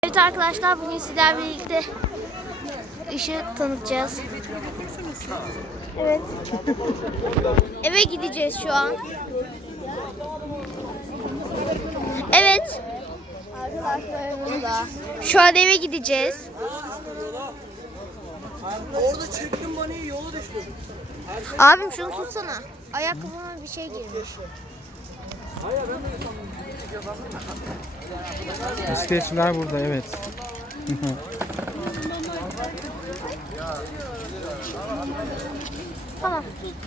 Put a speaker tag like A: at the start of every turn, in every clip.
A: Evet arkadaşlar, bugün sizlerle birlikte ışığı tanıtacağız. Evet. Eve gideceğiz şu an. Evet. Arkadaşlarımızla. Şu an eve gideceğiz.
B: Orada çektim bana yola düştüm.
A: Abim şunu tutsana. Ayakkabıma bir şey girmiş.
C: Bisikletçiler burada, evet.
A: Tamam.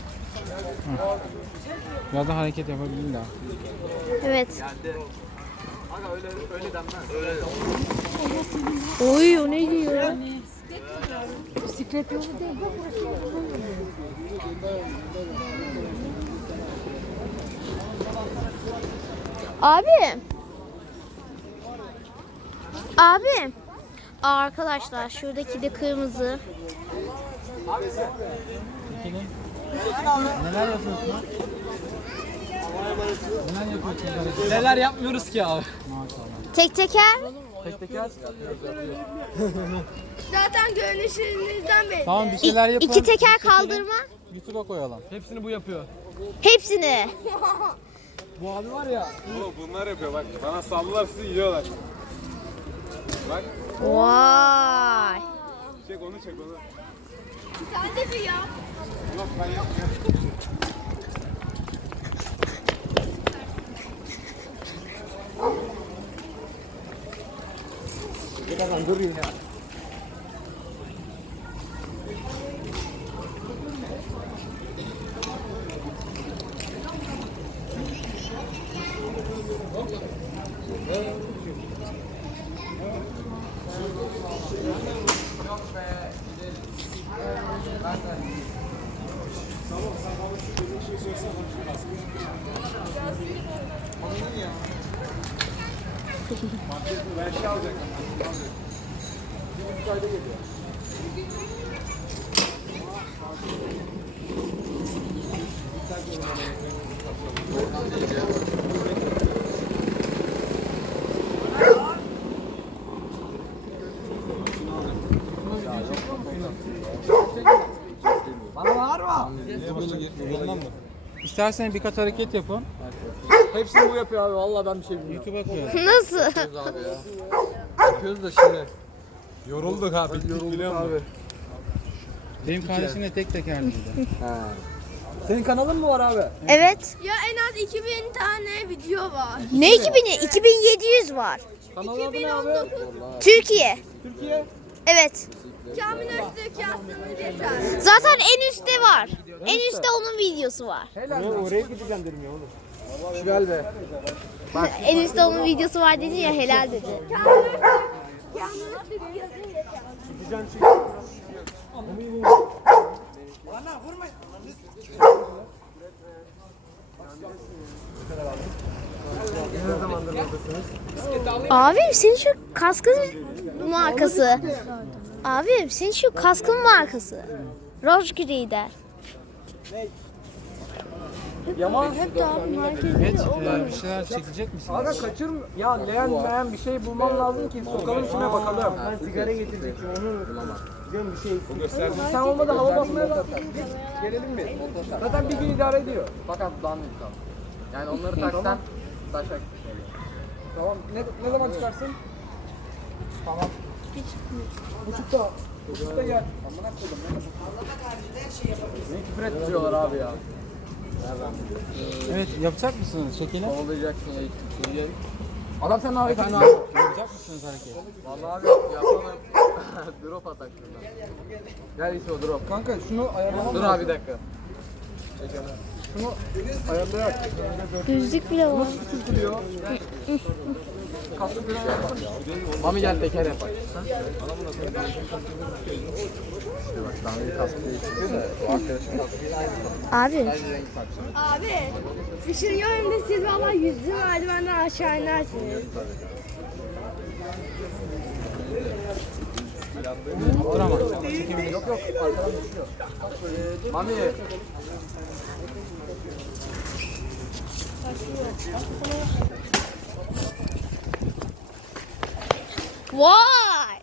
C: Biraz da hareket yapabilirler.
A: Evet. Oy, o ne diyor? Bisiklet yolu değil. Abi. Abi. Arkadaşlar şuradaki de kırmızı.
C: Neler yapıyorsun? Neler yapıyorsun?
B: Neler yapmıyoruz ki abi?
A: Tek teker.
C: Tek teker.
D: Zaten görünüşünüzden belli.
C: Tamam, bir şeyler yapalım.
A: İki teker kaldırma.
C: YouTube'a koyalım.
B: Hepsini bu yapıyor.
A: Hepsini.
B: Bu abi var ya.
E: Bunlar yapıyor bak. Bana sallılar sizi yiyorlar. Bak.
A: Vay.
E: Çek onu çek onu.
D: Sen de bir yap.
E: Yok ben yapmıyorum.
B: Dur ya.
E: Ben şey alacaktım.
B: Bana var mı?
C: İstersen birkaç hareket yapın.
B: Hepsini bu yapıyor abi. Vallahi ben bir şey bilmiyorum.
C: YouTube'a koyalım.
A: Nasıl?
B: Abi ya. Yapıyoruz da şimdi.
E: Yorulduk abi. Bittik biliyor musun?
C: Benim kardeşim de tek tekerliydi.
B: Senin kanalın mı var abi?
A: Evet.
D: Ya en az 2000 tane video var.
A: Ne 2000'i? 2700 var.
B: Kanalın adı ne abi?
A: Türkiye.
B: Türkiye.
A: Evet.
D: Kamil Öztürk yazsanız yeter.
A: Zaten en üstte var. En üstte onun videosu var.
B: Oraya gideceğim dedim ya oğlum. Şüvel be.
A: En üstte onun videosu var dedi ya, helal dedi.
D: Kamil Öztürk yazın yeter.
A: Abim senin şu kaskın markası. Abim senin şu kaskın markası. Rojgri'der.
B: Yaman.
A: Hep daha markası.
C: Evet, bir şeyler çekecek misin?
B: Aga kaçırma. Ya leğen bir şey bulmam lazım ki sokalım içine bakalım. Ben sigara getirecektim onu. Diyorum bir şey. Sen olmadan hava basmaya bak. Gelelim mi? Zaten bir gün idare ediyor.
F: Fakat dandik kal. Yani onları taksan taşak.
B: Tamam. Ne zaman çıkarsın? Tamam. Buçukta. Buçukta gel. Amına koydum.
F: Ne küfür ettiriyorlar abi ya.
C: Evet, yapacak mısınız? Çekelim.
F: Kovalayacaksın ya hiçbir
B: Adam sen abi.
C: Ben abi, yapacak mısınız hareket?
F: Vallahi abi yapalım. Drop atak şuradan. Gel İso drop.
B: Kanka şunu ayarlamam
F: Dur
B: lazım.
F: abi bir dakika.
B: Şunu ayarlayak.
A: Düzlük bile var.
B: Küçültülüyor. Kaslı bir şey yapalım.
F: Mami gel teker yapak. Bak dandik kaskı çıkıyor da o arkadaşın kaskıyla aynı.
A: Abi.
F: Sadece renk farklı.
D: Abi düşürüyorum da siz valla yüzlü merdivenden aşağı inersiniz.
C: Dur ama.
F: Yok arkadan düşüyor. Mami.
A: Vay.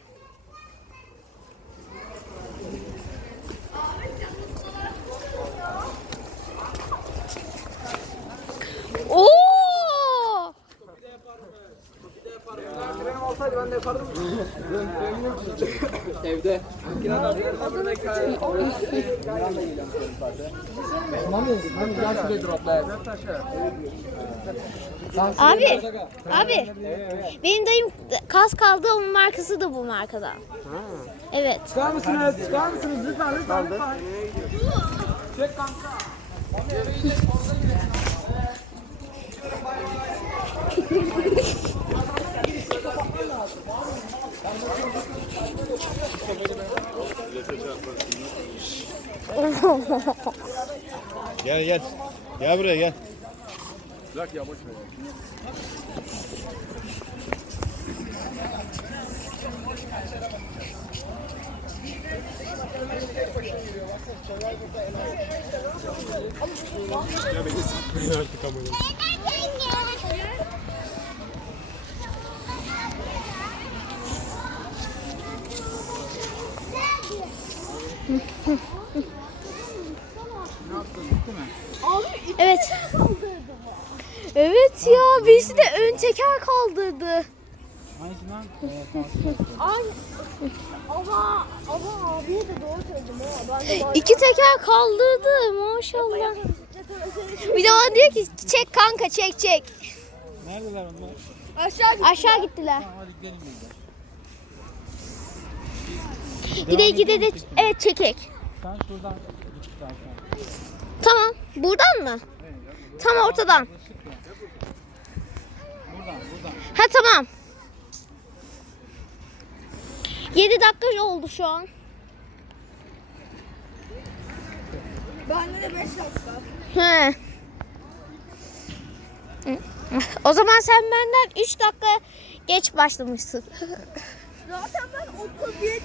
A: Oo!
B: Benim olsaydı ben de yapardım.
F: Evde. Gel şuraya dropla.
A: Abi. Benim dayım kask aldı, onun markası da bu markadan. Evet.
B: Çıkar mısınız? Çıkar mısınız? Lütfen. Çek kanka.
E: Gel gel. Gel buraya gel.
B: Bırak ya boş ver.
A: Evet. Evet ya, birisi de ön teker kaldırdı.
C: Aynısından tavsiye ediyorum.
D: Ama abiye de doğru söyledim ha. Ben de
A: İki teker kaldırdı maşallah. Bir de o diyor ki çek kanka, çek.
C: Neredeler onlar?
A: Aşağı gittiler.
C: Tamam hadi gidelim biz de.
A: Gide de evet çekek.
C: Sen şuradan git zaten.
A: Tamam. Buradan mı? Tam ortadan.
C: Buradan.
A: Ha tamam. 7 dakika oldu şu an.
D: Bende de 5 dakika.
A: He. O zaman sen benden 3 dakika geç başlamışsın.
D: Zaten ben 37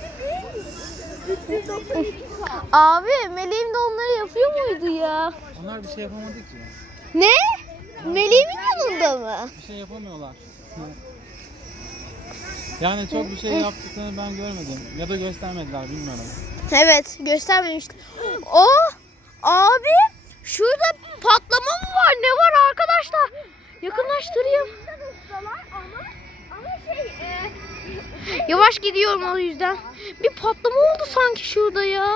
D: 397 saat.
A: Abi Meleğim de onları yapıyor muydu ya?
C: Onlar bir şey yapamadı ki.
A: Ne? Meleğimin yanında mı?
C: Bir şey yapamıyorlar. Yani çok bir şey yaptıklarını ben görmedim. Ya da göstermediler bilmiyorum.
A: Evet, göstermemişti. O abi şurada patlama mı var? Ne var arkadaşlar? Yakınlaştırayım.
D: Ama
A: Yavaş gidiyorum o yüzden. Bir patlama oldu sanki şurada ya.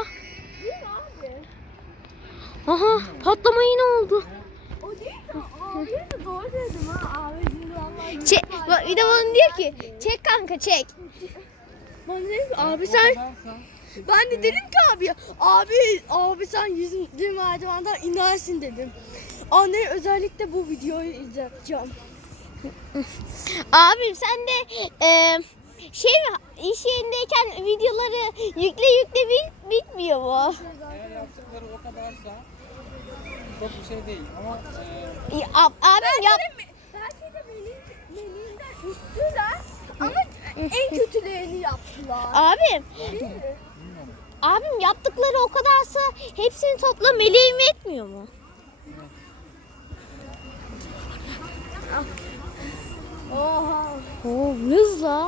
A: Aha, patlama yine oldu.
D: o değil de abiye de doğru dedim ha. Abi şimdi vallahi.
A: Bak bir de bana diyor ki çek kanka çek.
D: Bana dedim ki abi sen. Ben de dedim ki abi sen 100. merdivenden inersin dedim. Anne özellikle bu videoyu izleteceğim.
A: Abim sen de şey mi, iş yerindeyken videoları yükle bitmiyor mu?
C: Eğer yaptıkları o kadarsa çok bir şey değil ama
A: Abim yap.
D: Belki de Melih'den üstüler ama en kötülerini yaptılar.
A: Abim yaptıkları o kadarsa hepsini topla Meleğim etmiyor mu?
D: Oha.
A: Oo hızla.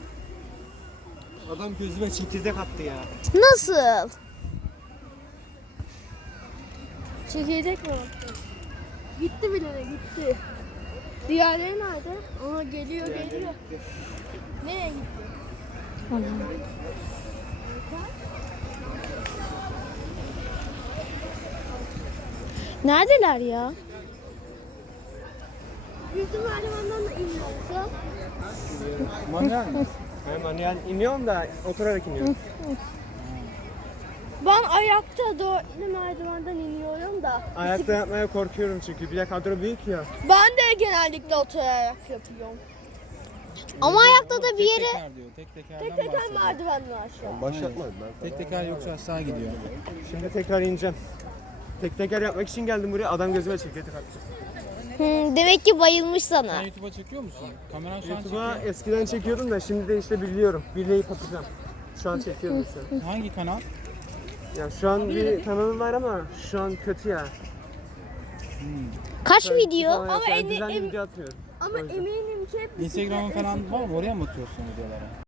B: Adam gözüme çekirdek attı ya.
A: Nasıl?
D: Çekirdek mi attı? Gitti bile de gitti. Diğerleri nerede? Aa geliyor. Nereye gitti?
A: Neredeler ya?
D: Yüzüm merdivenden de iniyorsa.
C: manuel mi?
B: Ben manuel iniyorum da oturarak iniyorum.
D: Ben ayakta dörtlü merdivenden iniyorum da.
B: Ayakta yapmaya korkuyorum çünkü bir de kadro büyük ya.
D: Ben de genellikle oturarak yapıyorum.
A: Ama ayakta da bir yere
C: Teker diyor. Tek tekerden
D: Tek teker
C: bahsediyor.
D: merdivenle aşağı.
B: Başlatmadım ben.
C: Tek teker yoksa aşağı gidiyor.
B: Şimdi tekrar ineceğim. Tek teker yapmak için geldim buraya. Adam gözüme çekirdek attı.
A: demek ki bayılmış
C: Sen
A: sana.
C: YouTube'a çekiyor musun? Kameran şu an
B: YouTube'a
C: çekiyor.
B: eskiden çekiyordum da şimdi de işte biliyorum. Birleyip atacağım. Şu an çekiyorum şu an.
C: Hangi kanal?
B: Ya şu an bir kanalım var ama şu an kötü ya.
A: Kaç video?
D: Ama
B: Yani düzenli video atmıyorum.
D: Ama eminim ki
C: Instagram'ın falan var mı? Oraya mı atıyorsun videoları?